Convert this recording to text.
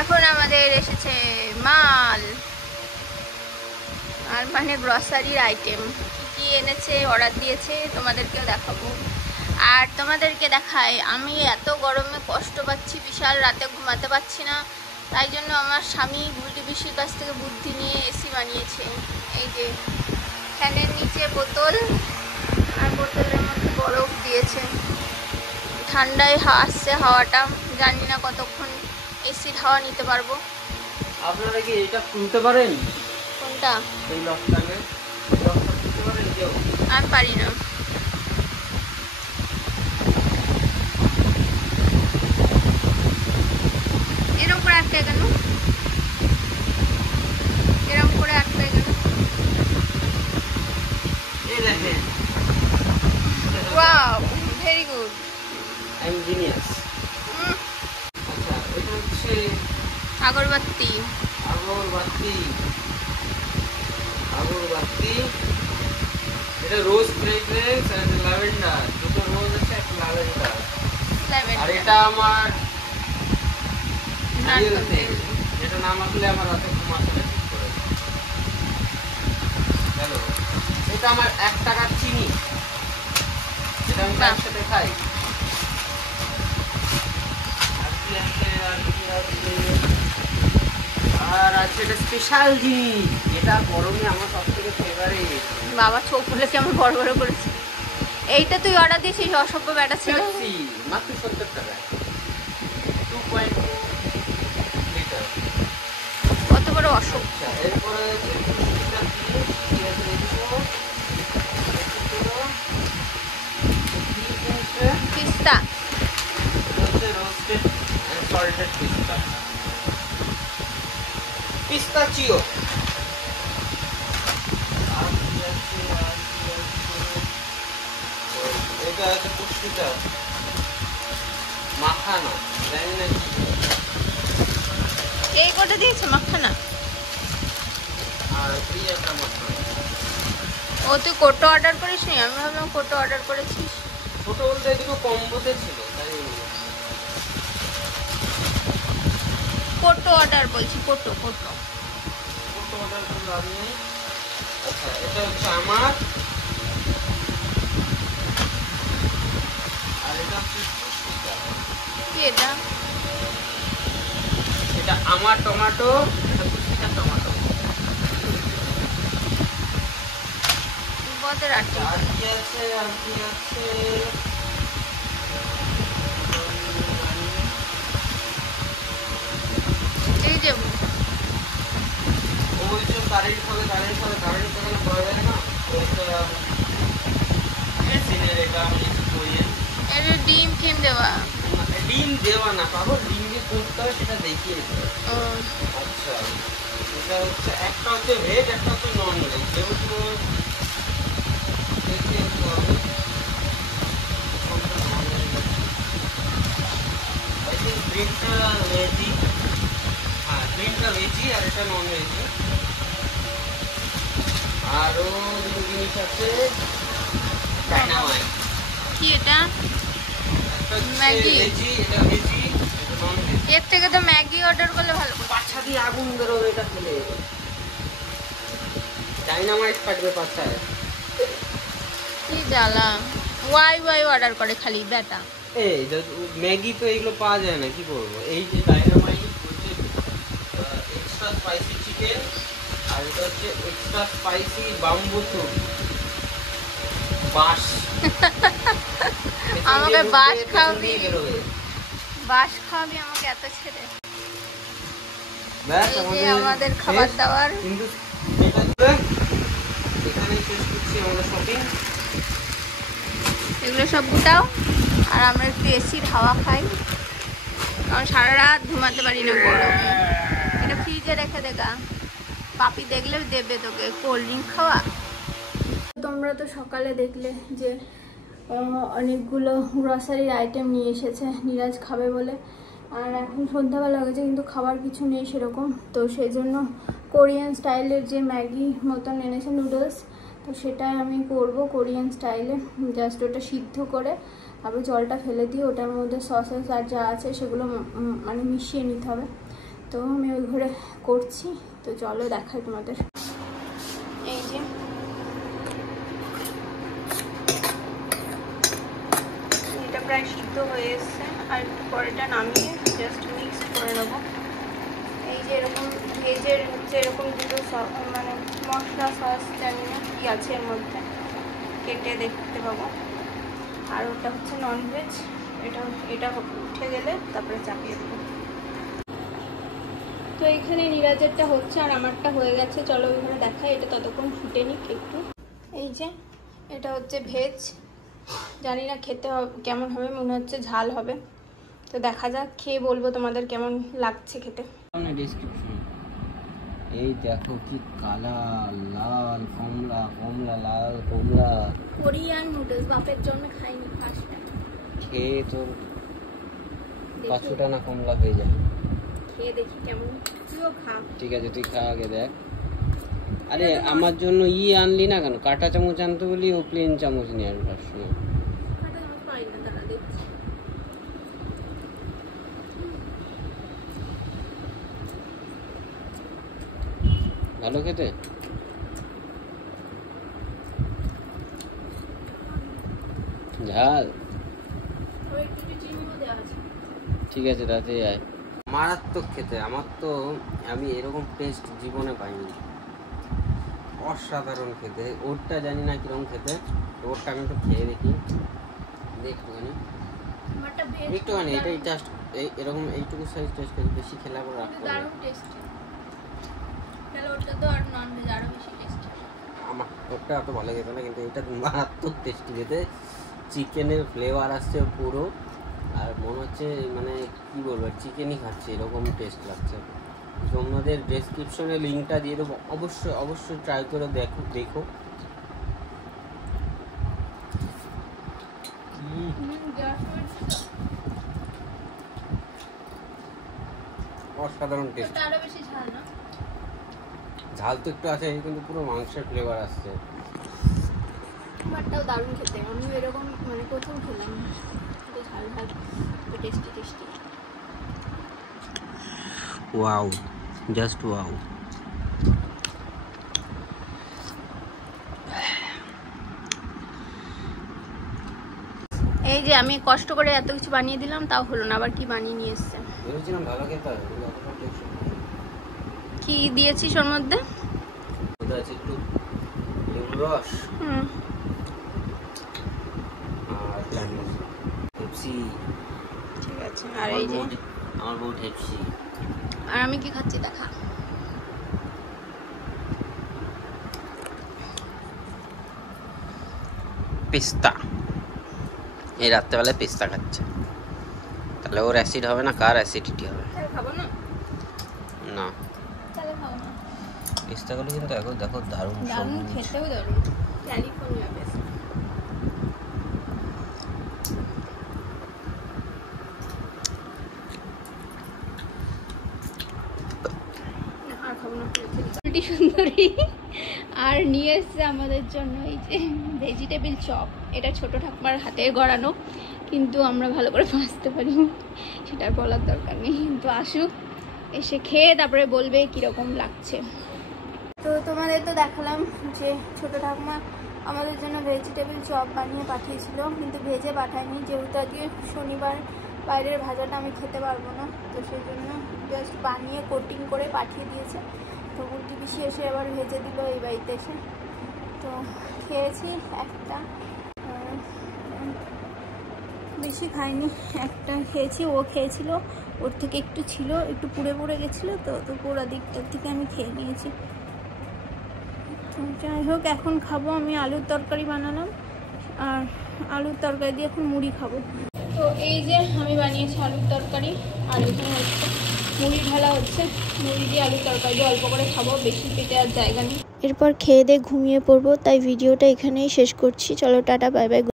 এখন আমাদের এসেছে মাল, আর মানে গ্রসারির আইটেম কি এনেছে, অর্ডার দিয়েছে, তোমাদেরকেও দেখাবো। আর তোমাদেরকে দেখাই, আমি এত গরমে কষ্ট পাচ্ছি, বিশাল রাতে ঘুমাতে পারছি না। তাই জন্য আমার স্বামী বুলটি পিসির কাছ থেকে বুদ্ধি নিয়ে এসি বানিয়েছে। এই যে ফ্যানের নিচে বোতল, আর বোতলের মধ্যে বরফ দিয়েছে। ঠান্ডায় আসছে হাওয়াটা, জানি না কতক্ষণ এসির হাওয়া নিতে পারবো। আপনারা কি এটা খুলতে পারেন? কোনটা? এই লকটাকে খুলতে পারেন কেউ? আমি পারি না। এরকম করে আটকায় কেন? এরকম করে আটকায় কেন? এই দেখেন। Wow, very good, I am genius. আচ্ছা, এটা হচ্ছে আগরবাতি। আগরবাতি। আগরবাতি। এটা রোজ ফ্রেগ্রেন্স আর ল্যাভেন্ডার। দুটো রোজ আছে, একটা ল্যাভেন্ডার। আর এটা আমার নারকেল তেল। এটা না মাখলে আমার রাতে ঘুম আসে না ঠিক করে। হ্যালো, এটা আমার 1 টাকার চিনি, এটা আমি একসাথে খাই। আর আছে এটা স্পেশাল জিনিস, এটা গরমে আমার সবথেকে ফেভারিট। বাবা চোখ খুলে কি আমার বড় বড় করেছে। এইটা তুই অর্ডার দিয়েছিস, অসভ্য ব্যাটা ছিল। মাত্র 70 টাকা, 2.2 লিটার। কত বড় অসভ্য। এরপরে পিস্তা, রোস্টেড এন্ড সল্টেড পিস্তা, পিস্তাচিও। এটা আছে পুষ্টিটা, মাখানা, জানি না কি। এই কটা দিয়েছে মাখানা। আর এই একটা মাখানা। ও তুই কোটো অর্ডার করিস নি? আমি ভাবলাম কোটো অর্ডার করেছিস। ছোট বলতে দুটো কম্বোতে ছিল, তাই কোটো অর্ডার বলছি, কোটো কোটো। কোটো অর্ডার করলে আমি। আচ্ছা, এটা হচ্ছে আমার, আর এটা হচ্ছে পুষ্টিটা। কি এটা? এটা আমার টমেটো, এটা পুষ্টিটা টমেটো। বদের আটি। আর কি আছে? আর কি আছে? এই যে ওই যে কারেন্ট হবে, কারেন্ট হবে, কারেন্ট হবে না, পাওয়া যায় না। ওইটা মেশিনের, এটা আমি করি। এর ডিম ফিম দেওয়া। ডিম দেওয়া না পাবো, ডিম দিয়ে করতে হয় সেটা দেখিয়ে দেবে। ও আচ্ছা, এটা হচ্ছে একটা হচ্ছে ভেজ, একটা হচ্ছে নন ভেজ। যেহেতু দেখিয়ে দিতে হবে। আই থিঙ্ক গ্রিনটা ভেজি। হ্যাঁ, গ্রিনটা ভেজি আর এটা নন ভেজি। আরো দুটো জিনিস আছে, ডাইনামাইট। কি এটা? একটা ম্যাগি। ভেজি, এটা ভেজি, এটা নন ভেজি। এর থেকে তো ম্যাগি অর্ডার করলে ভালো। পাছা দিয়ে আগুন বেরোবে এটা খেলে, ডাইনামাইট ফাটবে পাছায়। কি জ্বালা, ওয়াই ওয়াই অর্ডার করে খালি বেটা। এই ম্যাগি তো এগুলো পাওয়া যায় না, কি করবো? এই যে ডাইনামাইট হচ্ছে এক্সট্রা স্পাইসি চিকেন, আর এটা হচ্ছে এক্সট্রা স্পাইসি বাম্বু স্যুপ। বাস আমাকে বাস দিয়ে খাওয়াবি, বেরোবে। বাস খাওয়াবি আমাকে এত ছেড়ে। ব্যাস, এই যে আমাদের খাবার দাবার। কিন্তু এখানেই শেষ করছি আমরা শপিং। এগুলো সব গুটাও, আর আমরা একটু এসির হাওয়া খাই, কারণ সারা রাত ঘুমাতে পারি না গরমে। এটা ফ্রিজে রেখে দেখা, পাপি দেখলে দেবে তোকে কোল্ড ড্রিঙ্ক খাওয়া। তোমরা তো সকালে দেখলে যে অনেকগুলো গ্রসারির আইটেম নিয়ে এসেছে নিরাজ খাবে বলে। আর এখন সন্ধ্যাবেলা হয়ে গেছে, কিন্তু খাবার কিছু নেই সেরকম। তো সেই জন্য কোরিয়ান স্টাইলের যে ম্যাগি মতন এনেছে নুডলস, তো সেটাই আমি করব কোরিয়ান স্টাইলে। জাস্ট ওটা সিদ্ধ করে তারপর জলটা ফেলে দিয়ে ওটার মধ্যে সসেস আর যা আছে সেগুলো মানে মিশিয়ে নিতে হবে। তো তো আমি ওই ঘরে করছি, তো চলো দেখাই তোমাদের। এই যে এটা প্রায় সিদ্ধ হয়ে এসছে, আর একটু পরেটা নামিয়ে জাস্ট মিক্স করে নেবো। এই যে এরকম ভেজের হচ্ছে এরকম দুটো মানে মশলা সস জানি না কি আছে এর মধ্যে, কেটে দেখতে পাবো। আর ওটা হচ্ছে ননভেজ, এটা উঠে গেলে তারপরে চাপিয়ে দেবো। তো এখানে নিরাজেরটা হচ্ছে আর আমারটা হয়ে গেছে, চলো ওইখানে দেখাই। এটা ততক্ষণ ফুটে নিক একটু। এই যে এটা হচ্ছে ভেজ, জানি না খেতে কেমন হবে, মনে হচ্ছে ঝাল হবে। তো দেখা যাক, খেয়ে বলবো তোমাদের কেমন লাগছে খেতে। ডেসক্রিপশন এই দেখো কি কালার, লাল কমলা, কমলা লাল কমলা। কোরিয়ান নুডলস বাপের জন্য খাইনি, ফার্স্ট টাইম খেয়ে তোর 500 না কমলা হয়ে যায়। খেয়ে দেখি কেমন, তুইও খা। ঠিক আছে তুই খা আগে দেখ। আরে আমার জন্য আনলি না কেন? কাঁটা চামচ আনতে বলি, ও প্লেন চামচ নিয়ে আসবে সবসময়। ভালো খেতে? ঝাল? ঠিক আছে তাতে আয়। মারাত্মক খেতে, আমার তো আমি এরকম টেস্ট জীবনে পাইনি, অসাধারণ খেতে। ওরটা জানি না কিরকম খেতে, ওরটা আমি তো খেয়ে দেখি, একটুখানি একটুখানি এটাই জাস্ট এরকম এইটুকু সাইজ টেস্ট করি, বেশি খেলে আবার রাখতে হবে। আমার ওরটা অত ভালো খেতে না, কিন্তু এটা মারাত্মক টেস্টি খেতে। চিকেনের ফ্লেভার আসছে পুরো, আর মনে হচ্ছে মানে কি বলবো, চিকেনই খাচ্ছি এরকম টেস্ট লাগছে। তোমাদের ডেসক্রিপশনে লিঙ্কটা দিয়ে দেবো, অবশ্যই অবশ্যই ট্রাই করে দেখো। অসাধারণ টেস্ট। ঝাল তো একটু আছে, কিন্তু পুরো মাংসের ফ্লেভার আসছে। বাটটাও দারুণ খেতে, আমি এরকম মানে প্রথম খেলাম, ঝাল ঝাল tasty tasty. Wow, just wow. এই যে আমি কষ্ট করে এত কিছু বানিয়ে দিলাম, তাও হলো না, আবার কি বানিয়ে নিয়ে এসছে। কি দিয়েছিস ওর মধ্যে? একটু লেবু রস আর পেপসি। ঠিক আছে। আর এই যে আমার বউ পেপসি। আর আমি কি খাচ্ছি দেখা। পেস্তা। এই রাত্রেবেলায় পেস্তা খাচ্ছে, তাহলে ওর অ্যাসিড হবে না, কার অ্যাসিডিটি হবে? খাবো না না, তাহলে খাবো না। পেস্তাগুলো কিন্তু এখন দেখো দারুণ, দারুণ খেতেও দারুণ, ক্যালিফোর্নিয়া পেস্তা। আর খাবো না। সুন্দরী আর নিয়ে এসছে আমাদের জন্য এই যে ভেজিটেবিল চপ। এটা ছোট ঠাকুমার হাতের গড়ানো, কিন্তু আমরা ভালো করে ভাজতে পারি, সেটার বলার দরকার নেই। কিন্তু আসুক, এসে খেয়ে তারপরে বলবে কীরকম লাগছে। তো তোমাদের তো দেখালাম যে ছোট ঠাকুমা আমাদের জন্য ভেজিটেবিল চপ বানিয়ে পাঠিয়েছিল, কিন্তু ভেজে পাঠায়নি, যেহেতু আজকে শনিবার বাইরের ভাজাটা আমি খেতে পারবো না, তো সেই জন্য জাস্ট বানিয়ে কোটিং করে পাঠিয়ে দিয়েছে। তো বুলটি পিসি এসে আবার ভেজে দিল এই বাড়িতে এসে। তো খেয়েছি একটা, বেশি খাইনি, একটা খেয়েছি, ও খেয়েছিল, ওর থেকে একটু ছিল, একটু পুড়ে পুড়ে গেছিলো, তো পুরো দিকটার থেকে আমি খেয়ে নিয়েছি। তো যাই হোক, এখন খাবো আমি আলুর তরকারি বানালাম, আর আলুর তরকারি দিয়ে এখন মুড়ি খাবো। তো এই যে আমি বানিয়েছি আলুর তরকারি, আর এখানে হচ্ছে মুড়ি ঢালা হচ্ছে, মুড়ি দিয়ে আলুর তরকারি দিয়ে অল্প করে খাবো, বেশি পেটে আর জায়গা নেই। এরপর খেয়ে দিয়ে ঘুমিয়ে পড়বো, তাই ভিডিওটা এখানেই শেষ করছি। চলো টাটা, বাই বাই।